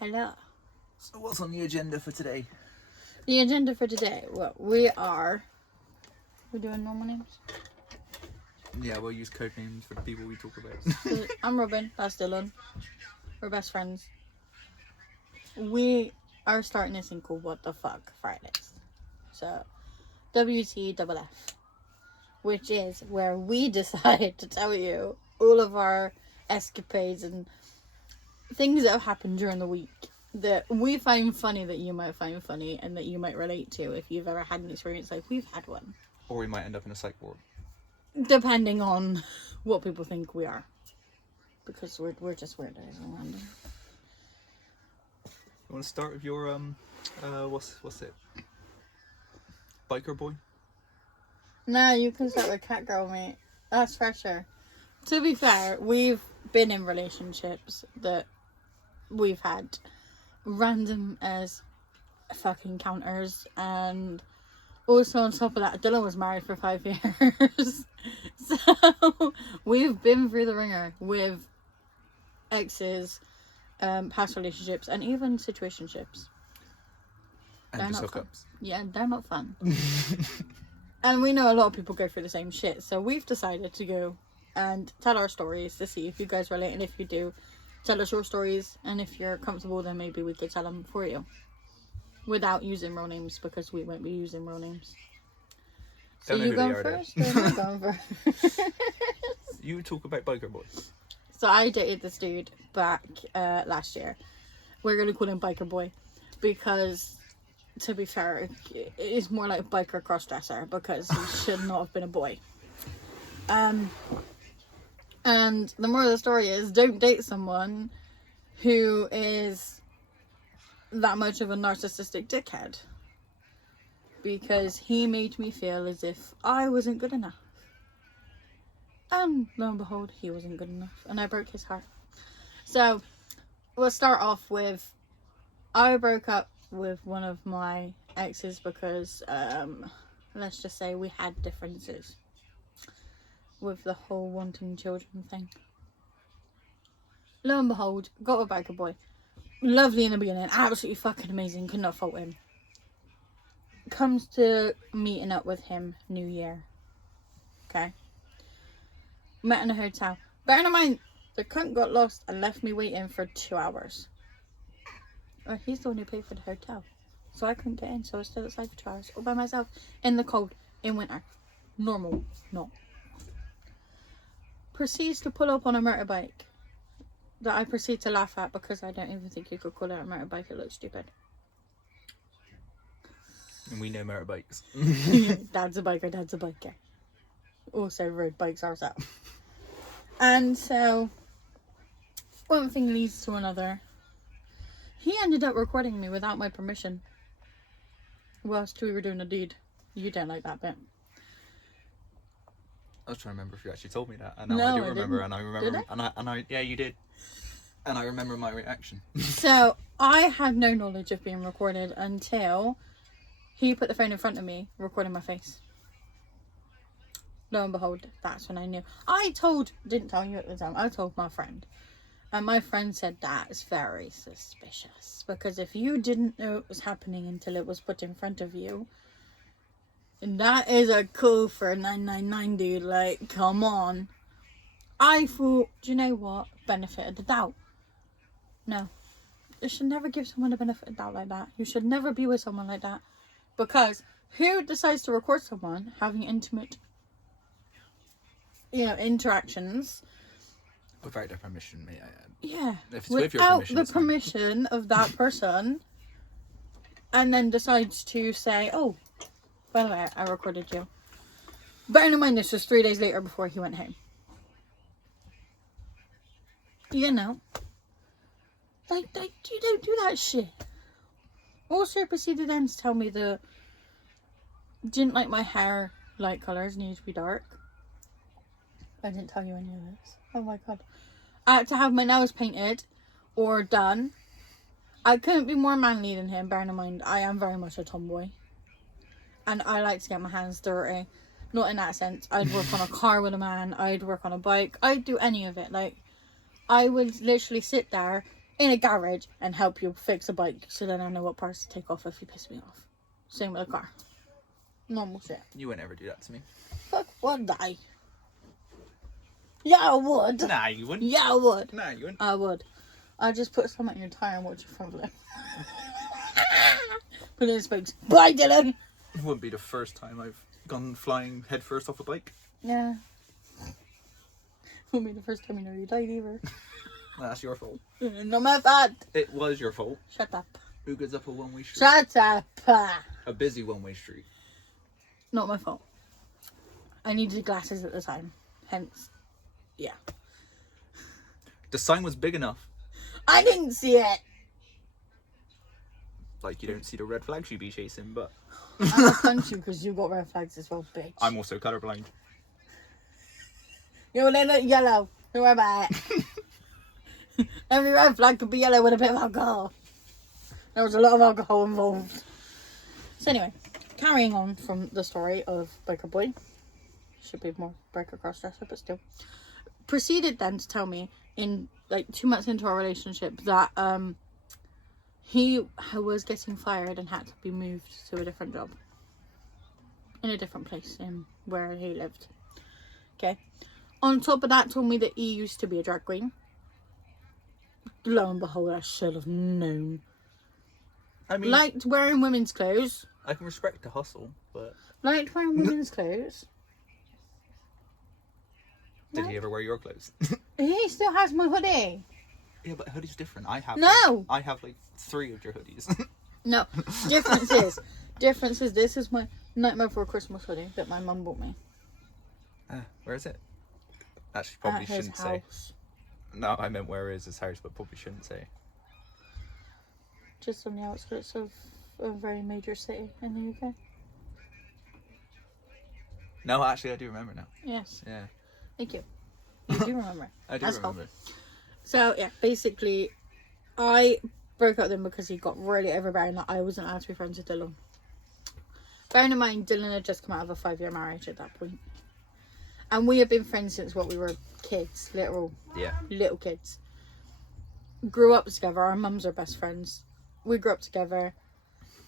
Hello. So what's on the agenda for today? The agenda for today, well, we're doing normal names? Yeah, we'll use code names for the people we talk about. So, I'm Robin, that's Dylan. We're best friends. We are starting this thing called What the Fuck Fridays. So, WTFF. Which is where we decide to tell you all of our escapades and things that have happened during the week that we find funny, that you might find funny, and that you might relate to if you've ever had an experience like we've had one. Or we might end up in a psych ward. Depending on what people think we are. Because we're just weirdos and random. You want to start with your, what's it? Biker boy? No, you can start with cat girl, mate. That's fresher. To be fair, we've been in relationships that we've had random as fucking counters, and also on top of that, Dylan was married for 5 years. So we've been through the ringer with exes, past relationships, and even situationships. And just hookups. Yeah, they're not fun. And we know a lot of people go through the same shit, so we've decided to go and tell our stories to see if you guys relate, and if you do, tell us your stories, and if you're comfortable, then maybe we could tell them for you. Without using real names, because we won't be using real names. So you going first, or am I going first? You talk about biker boy. So I dated this dude back last year. We're going to call him Biker Boy, because to be fair, it's more like biker crossdresser, because he should not have been a boy. And the moral of the story is, don't date someone who is that much of a narcissistic dickhead, because he made me feel as if I wasn't good enough. And lo and behold, he wasn't good enough, and I broke his heart. So we'll start off with, I broke up with one of my exes because let's just say we had differences with the whole wanting children thing. Lo and behold, got a biker boy. Lovely in the beginning, absolutely fucking amazing, could not fault him. Comes to meeting up with him New Year. Okay. Met in a hotel. Bearing in mind, the cunt got lost and left me waiting for 2 hours. Or he's the one who paid for the hotel. So I couldn't get in, so I was still outside for 2 hours. All by myself, in the cold, in winter. Normal, not. Proceeds to pull up on a motorbike that I proceed to laugh at, because I don't even think you could call it a motorbike, it looks stupid. And we know motorbikes. Dad's a biker. Also road bikes ourselves. And so one thing leads to another. He ended up recording me without my permission whilst we were doing a deed. You don't like that bit. I was trying to remember if you actually told me that, and No, I do I remember, didn't. and I remember, Did and I, yeah, you did, and I remember my reaction. So I had no knowledge of being recorded until he put the phone in front of me, recording my face. Lo and behold, that's when I knew. Didn't tell you at the time, I told my friend. And my friend said that's very suspicious. Because if you didn't know it was happening until it was put in front of you, that is a coup for 999, dude. Like, come on. I thought, do you know what? Benefit of the doubt. No. You should never give someone a benefit of the doubt like that. You should never be with someone like that. Because who decides to record someone having intimate, interactions Without their permission, mate. Yeah. If it's with your permission, without the permission of that person, and then decides to say, oh, by the way, I recorded you. Bearing in mind, this was 3 days later before he went home. You know. Like, you don't do that shit. Also proceeded then to tell me didn't like my hair light colours, needed to be dark. I didn't tell you any of this. Oh my god. I had to have my nails painted or done. I couldn't be more manly than him, bearing in mind I am very much a tomboy. And I like to get my hands dirty. Not in that sense. I'd work on a car with a man. I'd work on a bike. I'd do any of it. Like, I would literally sit there in a garage and help you fix a bike, so then I know what parts to take off if you piss me off. Same with a car. Normal shit. You would never do that to me. Fuck, would I? Yeah, I would. Nah, you wouldn't. Yeah, I would. Nah, you wouldn't. I would. I'd just put something in your tire and watch you front of it. Put it in spokes. Bye, Dylan! It wouldn't be the first time I've gone flying headfirst off a bike. Yeah. Won't be the first time you know you died either. That's your fault. No my fault. It was your fault. Shut up. Who goes up a one-way street? Shut up. A busy one-way street. Not my fault. I needed glasses at the time. Hence, yeah. The sign was big enough. I didn't see it. Like, you don't see the red flags you be chasing, but... I'm gonna punch you because you got red flags as well, bitch. I'm also colourblind. You know, they look yellow. Don't worry about it. Every red flag could be yellow with a bit of alcohol. There was a lot of alcohol involved. So anyway, carrying on from the story of Biker Boy. Should be more biker cross-dresser, but still. Proceeded then to tell me, in like 2 months into our relationship, that he was getting fired and had to be moved to a different job. In a different place in where he lived. Okay. On top of that, told me that he used to be a drag queen. Lo and behold, I should have known. I mean... Liked wearing women's clothes. I can respect the hustle, but... Liked wearing women's clothes. Did he ever wear your clothes? He still has my hoodie. Yeah, but hoodie's different. I have... No! I have, like, 3 of your hoodies. No. Difference is this is my Nightmare Before Christmas hoodie that my mum bought me. Where is it? Actually, probably At his shouldn't say. house. No, I meant where is his house, but probably shouldn't say. Just on the outskirts of a very major city in the UK. No, actually, I do remember now. Yes. Yeah. Thank you. You do remember. I do remember. So, yeah, basically, I broke up with him because he got really overbearing that I wasn't allowed to be friends with Dylan. Bearing in mind, Dylan had just come out of a 5-year marriage at that point. And we had been friends since what we were kids, little kids. Grew up together. Our mums are best friends. We grew up together.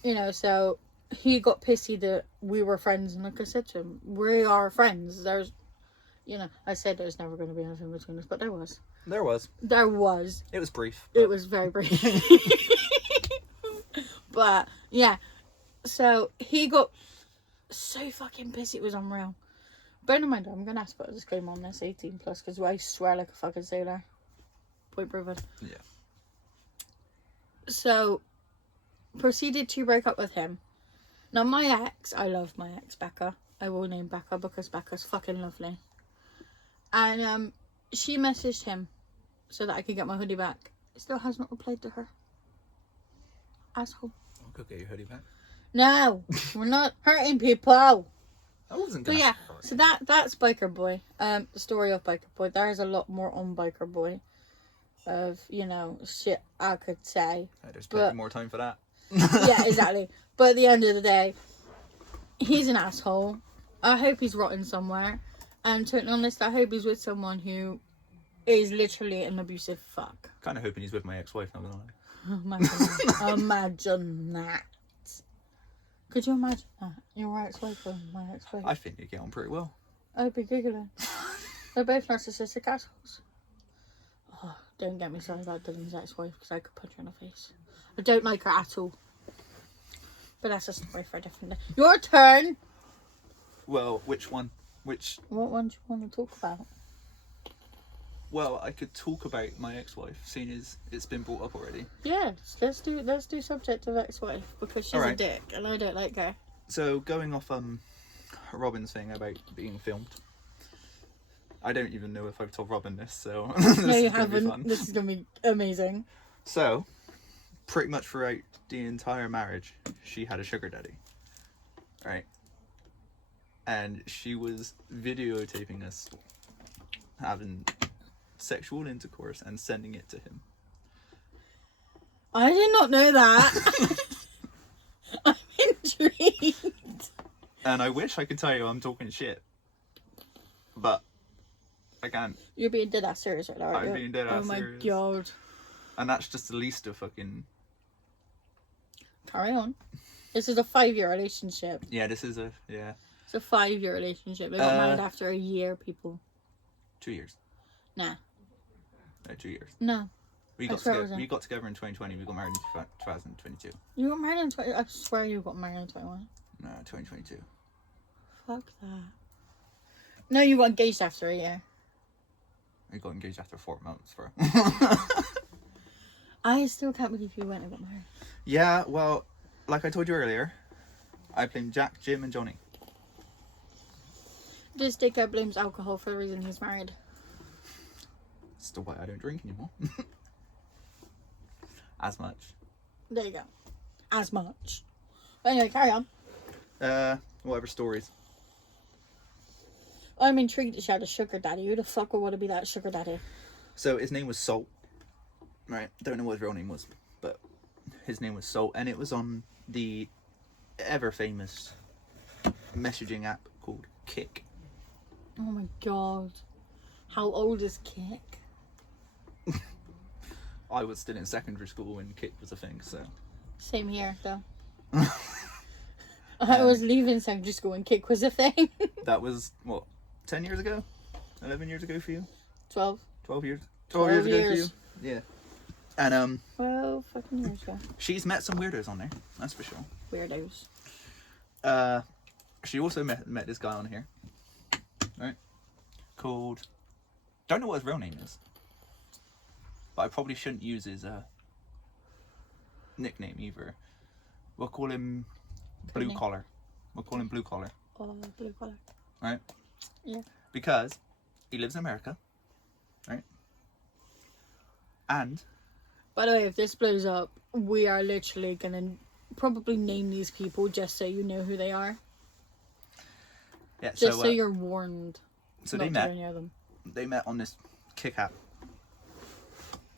You know, so he got pissy that we were friends. And like I said to him, we are friends. There's, you know, I said there's never going to be anything between us, but there was. There was. There was. It was brief. It was very brief. But, yeah. So, he got so fucking pissy, it was unreal. Bear in mind, I'm going to have to put a disclaimer on this, 18 plus, because I swear like a fucking sailor. Point proven. Yeah. So, proceeded to break up with him. Now, my ex, I love my ex, Becca. I will name Becca because Becca's fucking lovely. And, she messaged him so that I could get my hoodie back. Still has not replied to her. Asshole. I'll go get your hoodie back. No, we're not hurting people. I wasn't But gonna yeah, hurt so you. that's Biker Boy. The story of Biker Boy. There is a lot more on Biker Boy. Of, you know, shit I could say. There's plenty more time for that. Yeah, exactly. But at the end of the day, he's an asshole. I hope he's rotten somewhere. And to be honest, I hope he's with someone who is literally an abusive fuck. Kind of hoping he's with my ex-wife, not gonna lie. Imagine that. Imagine that. Could you imagine that? Your ex-wife or my ex-wife? I think they get on pretty well. I'd be giggling. They're both narcissistic assholes. Oh, don't get me started about Dylan's ex-wife because I could punch her in the face. I don't like her at all. But that's a story for a different day. Your turn! Well, which one? Which... What one do you want to talk about? Well, I could talk about my ex-wife, seeing as it's been brought up already. Yeah, let's do subject of ex-wife because she's a dick and I don't like her. So going off Robin's thing about being filmed, I don't even know if I've told Robin this, so No, you haven't. This is gonna be amazing. So, pretty much throughout the entire marriage, she had a sugar daddy, right? And she was videotaping us having sexual intercourse and sending it to him. I did not know that. I'm intrigued. And I wish I could tell you I'm talking shit, but I can't. You're being dead ass serious right now, aren't I'm you? being dead ass serious. Oh my god. And that's just the least of fucking... Carry on. This is a 5-year relationship. Yeah, this is a... Yeah. It's a 5-year relationship. They got married after a year, people. 2 years. Nah. No, 2 years. No. We got together in 2020. We got married in 2022. You got married in 20... I swear you got married in 21. No, 2022. Fuck that. No, you got engaged after a year. We got engaged after 4 months, bro. I still can't believe you went and got married. Yeah, well, like I told you earlier, I blame Jack, Jim, and Johnny. This dickhead blames alcohol for the reason he's married. That's still why I don't drink anymore. As much. There you go. As much. But anyway, carry on. Whatever stories. I'm intrigued that she had a sugar daddy. Who the fuck would want to be that sugar daddy? So his name was Salt. Right, don't know what his real name was, but his name was Salt, and it was on the ever famous messaging app called Kik. Oh my god. How old is Kik? I was still in secondary school when Kik was a thing, so. Same here, though. I was leaving secondary school when Kik was a thing. That was, what, 10 years ago? 11 years ago for you? 12. 12 years? 12 years ago for you? Yeah. And, 12 fucking years ago. she's met some weirdos on there, that's for sure. Weirdos. She also met this guy on here, right? Called, don't know what his real name is, but I probably shouldn't use his nickname either. We'll call him Blue Collar. We'll call him Blue Collar. Oh, Blue Collar. Right? Yeah. Because he lives in America, right? And by the way, if this blows up, we are literally gonna probably name these people just so you know who they are. yeah, Just so you're warned. So not they to met. go near them. They met on this Kik app,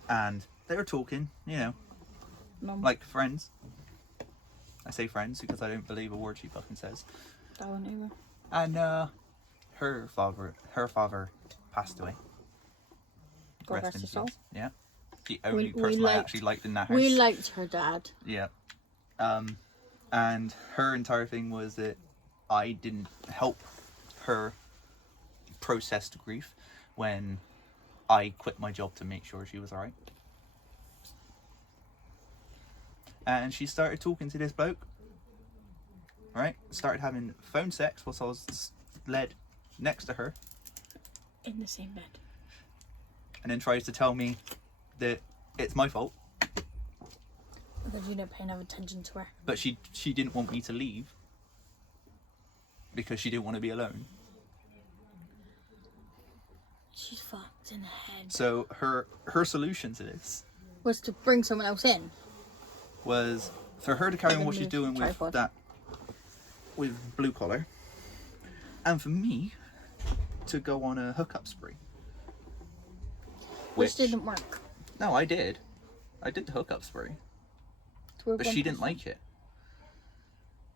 and they were talking, you know, like friends. I say friends because I don't believe a word she fucking says. That one either. And her father passed away. God rest his soul. Yeah, the only person I actually liked in that house. We liked her dad. Yeah. And her entire thing was that I didn't help her process the grief when I quit my job to make sure she was alright. And she started talking to this bloke, right? Started having phone sex whilst I was led next to her. In the same bed. And then tries to tell me that it's my fault. Because you didn't pay enough attention to her. But she didn't want me to leave because she didn't want to be alone. She's fucked in the head. So her solution to this was to bring someone else in. Was for her to carry on what she's doing with Blue Collar, and for me to go on a hookup spree. Which didn't work. No, I did the hookup spree. But she didn't like it.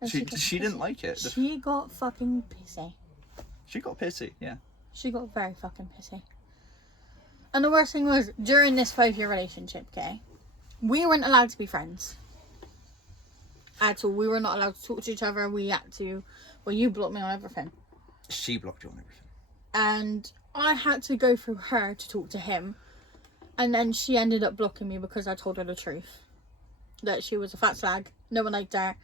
She didn't like it. She got fucking pissy. She got pissy, yeah. She got very fucking pissy. And the worst thing was, during this 5-year relationship, okay, we weren't allowed to be friends. At all. We were not allowed to talk to each other. We had to... Well, you blocked me on everything. She blocked you on everything. And I had to go through her to talk to him. And then she ended up blocking me because I told her the truth. That she was a fat slag. No one liked her.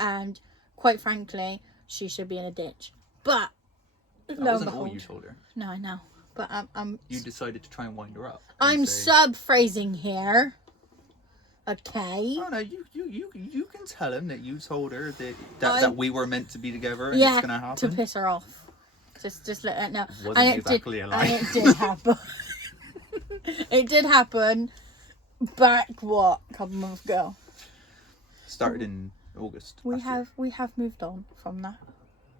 And, quite frankly, she should be in a ditch. But... That wasn't all you told her. No, I know. But I'm... You decided to try and wind her up. I'm sub-phrasing here. Okay. Oh no, you can tell him that you told her that we were meant to be together and it's gonna happen. To piss her off. Just let her know. Wasn't exactly a lie. And it did happen. It did happen back a couple months ago. Started in August. We have moved on from that.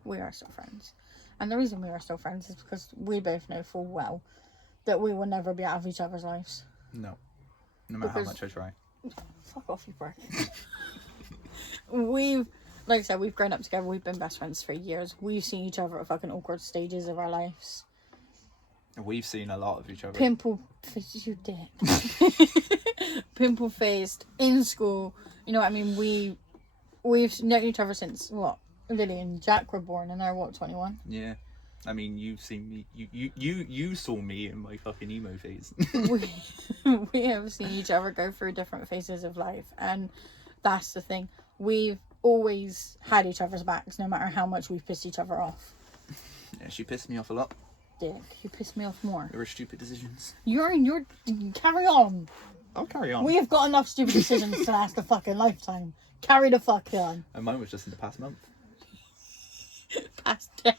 We are still friends. And the reason we are still friends is because we both know full well that we will never be out of each other's lives. No. No matter how much I try. Fuck off, you prick. Like I said, we've grown up together. We've been best friends for years. We've seen each other at fucking awkward stages of our lives. We've seen a lot of each other. Pimple, you did. Pimple faced in school. You know what I mean? We've known each other since what? Lily and Jack were born, and they're what, 21? Yeah. I mean, you've seen me. You saw me in my fucking emo phase. we have seen each other go through different phases of life, and that's the thing. We've always had each other's backs, no matter how much we've pissed each other off. Yeah, she pissed me off a lot. Dick, you pissed me off more. There were stupid decisions. You're carry on. I'll carry on. We have got enough stupid decisions to last a fucking lifetime. Carry the fuck on. And mine was just in the past month. Past day.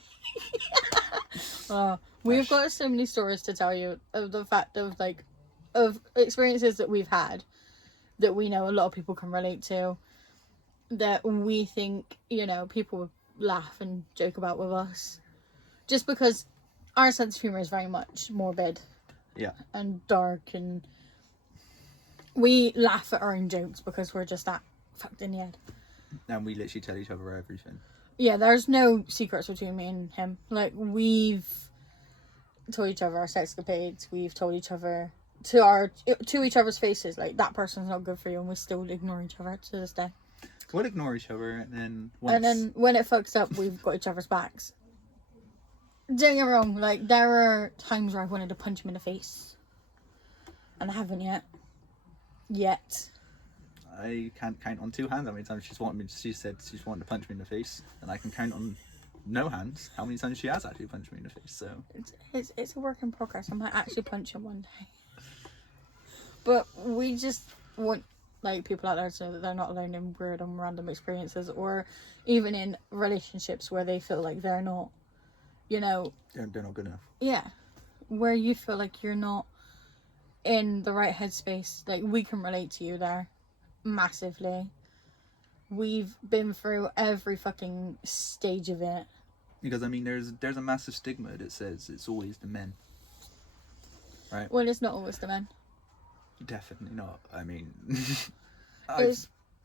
We've got so many stories to tell you of the fact of of experiences that we've had that we know a lot of people can relate to, that we think, people would laugh and joke about with us, just because our sense of humor is very much morbid, and dark, and we laugh at our own jokes because we're just that fucked in the head. And we literally tell each other everything. Yeah, there's no secrets between me and him. We've told each other our sexcapades. We've told each other to each other's faces, that person's not good for you, and we still ignore each other to this day. We'll ignore each other, and then when it fucks up, we've got each other's backs. Don't get me wrong, there are times where I wanted to punch him in the face, and I haven't yet. I can't count on two hands how many times she said she's wanted to punch me in the face, and I can count on no hands how many times she has actually punched me in the face. So it's a work in progress. I might actually punch him one day. But we just want people out there to know that they're not alone in weird and random experiences, or even in relationships where they feel like they're not, they're not good enough. Yeah, where you feel like you're not in the right headspace. We can relate to you there massively. We've been through every fucking stage of it. Because there's a massive stigma that says it's always the men, right? Well, it's not always the men. Definitely not.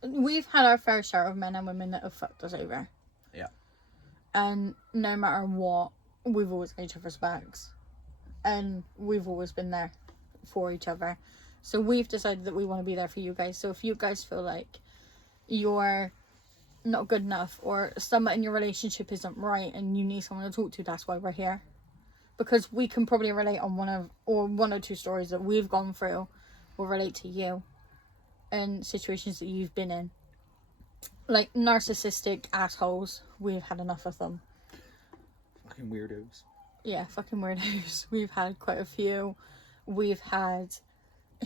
We've had our fair share of men and women that have fucked us over. Yeah. And no matter what, we've always got each other's backs, and we've always been there for each other. So we've decided that we want to be there for you guys. So if you guys feel like you're not good enough, or someone in your relationship isn't right and you need someone to talk to, that's why we're here. Because we can probably relate on one or two stories that we've gone through will relate to you, and situations that you've been in. Narcissistic assholes, we've had enough of them. Fucking weirdos. Yeah, fucking weirdos. We've had quite a few. We've had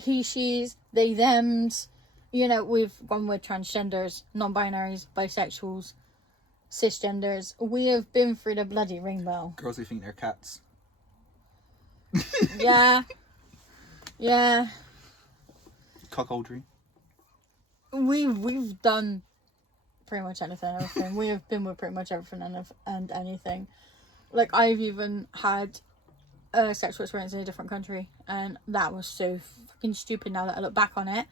he, she's, they, thems. We've gone with transgenders, non-binaries, bisexuals, cisgenders. We have been through the bloody rainbow. Girls who think they're cats. Yeah. Yeah. Cuckoldry. We've done pretty much anything and everything. We have been with pretty much everything and anything. I've even had a sexual experience in a different country, and that was so fucking stupid now that I look back on it.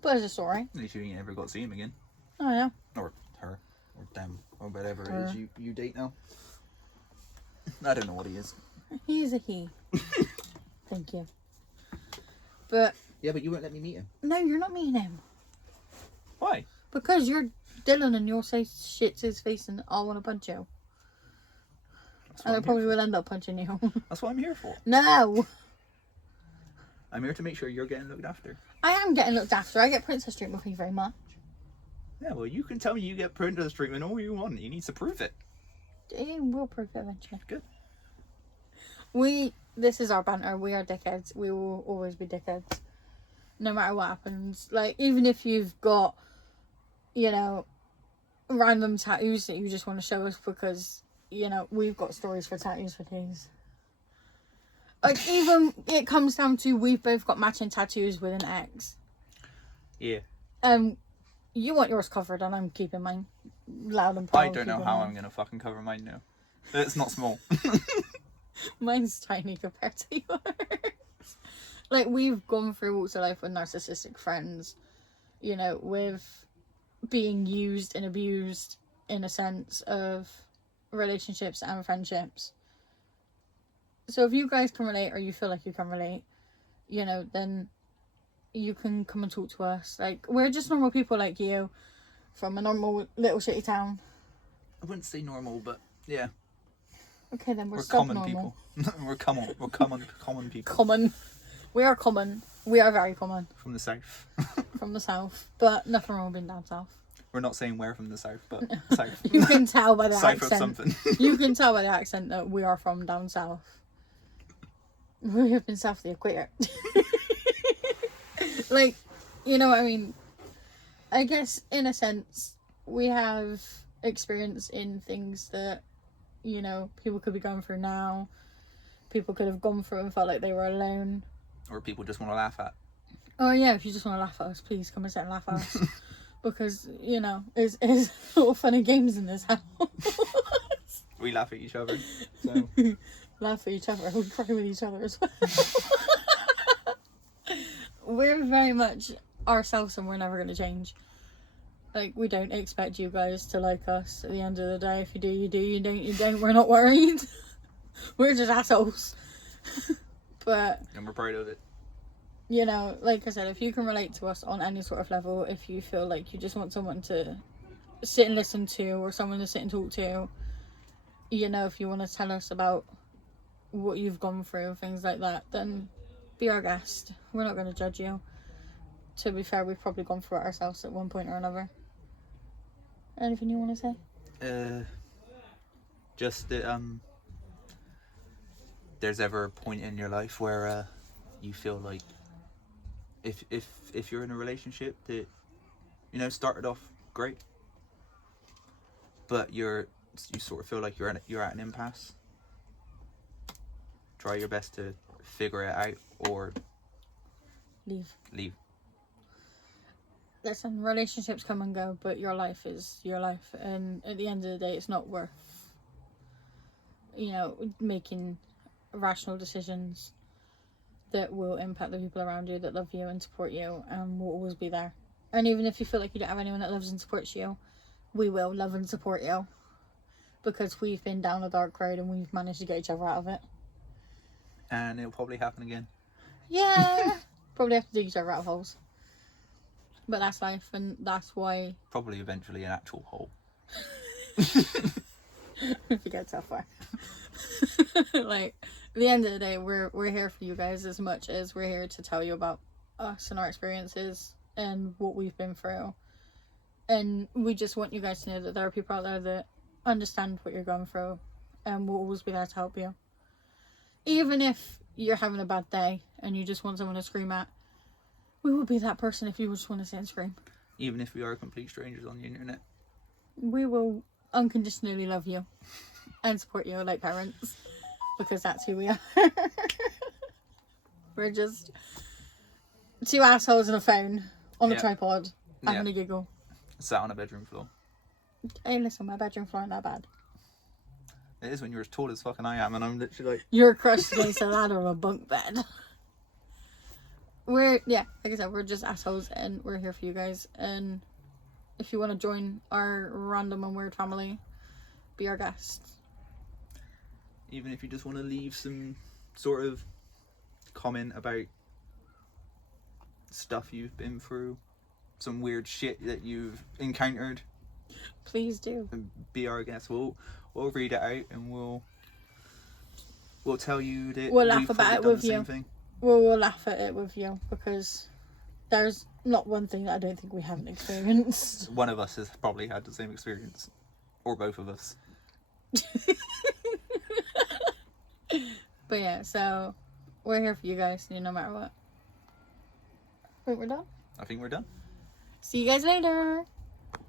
But it's a story. At least you ain't ever got to see him again. Oh, yeah. Or her. Or them. Or whatever it is you date now. I don't know what he is. He's a he. Thank you. But... Yeah, but you won't let me meet him. No, you're not meeting him. Why? Because you're Dylan and you'll say shit to his face and I'll want to punch you. And I probably will end up punching you. That's what I'm here for. No! I'm here to make sure you're getting looked after. I am getting looked after. I get princess treatment, thank you very much. Yeah, well, you can tell me you get princess treatment all you want. You need to prove it. We'll prove it eventually. Good. This is our banter. We are dickheads. We will always be dickheads. No matter what happens. Even if you've got, random tattoos that you just want to show us because, we've got stories for tattoos for days. Even it comes down to we've both got matching tattoos with an X. Yeah. You want yours covered and I'm keeping mine loud and proud. I don't know how I'm going to fucking cover mine now. It's not small. Mine's tiny compared to yours. We've gone through walks of life with narcissistic friends, with being used and abused in a sense of relationships and friendships. So if you guys can relate, or you feel like you can relate, you know, then you can come and talk to us. Like, we're just normal people like you, from a normal little shitty town. I wouldn't say normal, but yeah. Okay, then we're common subnormal. people. we're common people. Common. We are common. We are very common. From the south. From the south. But nothing wrong with being down south. We're not saying we're from the south, but south. You can tell by the south accent. of something. You can tell by the accent that we are from down south. We have been south of the equator. Like, you know what I mean? I guess, in a sense, we have experience in things that, you know, people could be going through now. People could have gone through and felt like they were alone. Or people just want to laugh at. Oh yeah, if you just want to laugh at us, please come and sit and laugh at us. Because, you know, it's a lot of fun and games in this house. We laugh at each other. So Laugh at each other. We cry with each other as well. We're very much ourselves, and we're never going to change. Like, we don't expect you guys to like us at the end of the day. If you do, you do. You don't, you don't. We're not worried. We're just assholes. But... and we're proud of it. You know, like I said, if you can relate to us on any sort of level, if you feel like you just want someone to sit and listen to, or someone to sit and talk to, you know, if you want to tell us about what you've gone through, things like that, then be our guest. We're not going to judge you. To be fair, we've probably gone through it ourselves at one point or another. Anything you want to say? Just that there's ever a point in your life where you feel like if you're in a relationship that, you know, started off great, but you sort of feel like you're at an impasse, try your best to figure it out or leave. Listen, relationships come and go, but your life is your life, and at the end of the day, it's not worth, you know, making rational decisions that will impact the people around you that love you and support you and will always be there. And even if you feel like you don't have anyone that loves and supports you, we will love and support you, because we've been down a dark road and we've managed to get each other out of it. And it'll probably happen again. Yeah. Probably have to dig each other out of holes. But that's life, and that's why... probably eventually an actual hole. If you get so far. Like, at the end of the day, we're here for you guys as much as we're here to tell you about us and our experiences and what we've been through. And we just want you guys to know that there are people out there that understand what you're going through and will always be there to help you. Even if you're having a bad day and you just want someone to scream at, we will be that person if you just want to sit and scream. Even if we are complete strangers on the internet. We will unconditionally love you and support you like parents, because that's who we are. We're just two assholes on a phone on a tripod having a giggle. Sat on a bedroom floor. Hey, listen, my bedroom floor ain't that bad. It is when you're as tall as fucking I am, and I'm literally like... You're crushed against the ladder of a bunk bed. Like I said, we're just assholes, and we're here for you guys. And if you want to join our random and weird family, be our guest. Even if you just want to leave some sort of comment about stuff you've been through, some weird shit that you've encountered, please do. Be our guest. We'll read it out, and we'll tell you that we'll laugh about it with you. Thing. We'll laugh at it with you, because there's not one thing that I don't think we haven't experienced. One of us has probably had the same experience, or both of us. But yeah, so we're here for you guys, no matter what. I think we're done. I think we're done. See you guys later.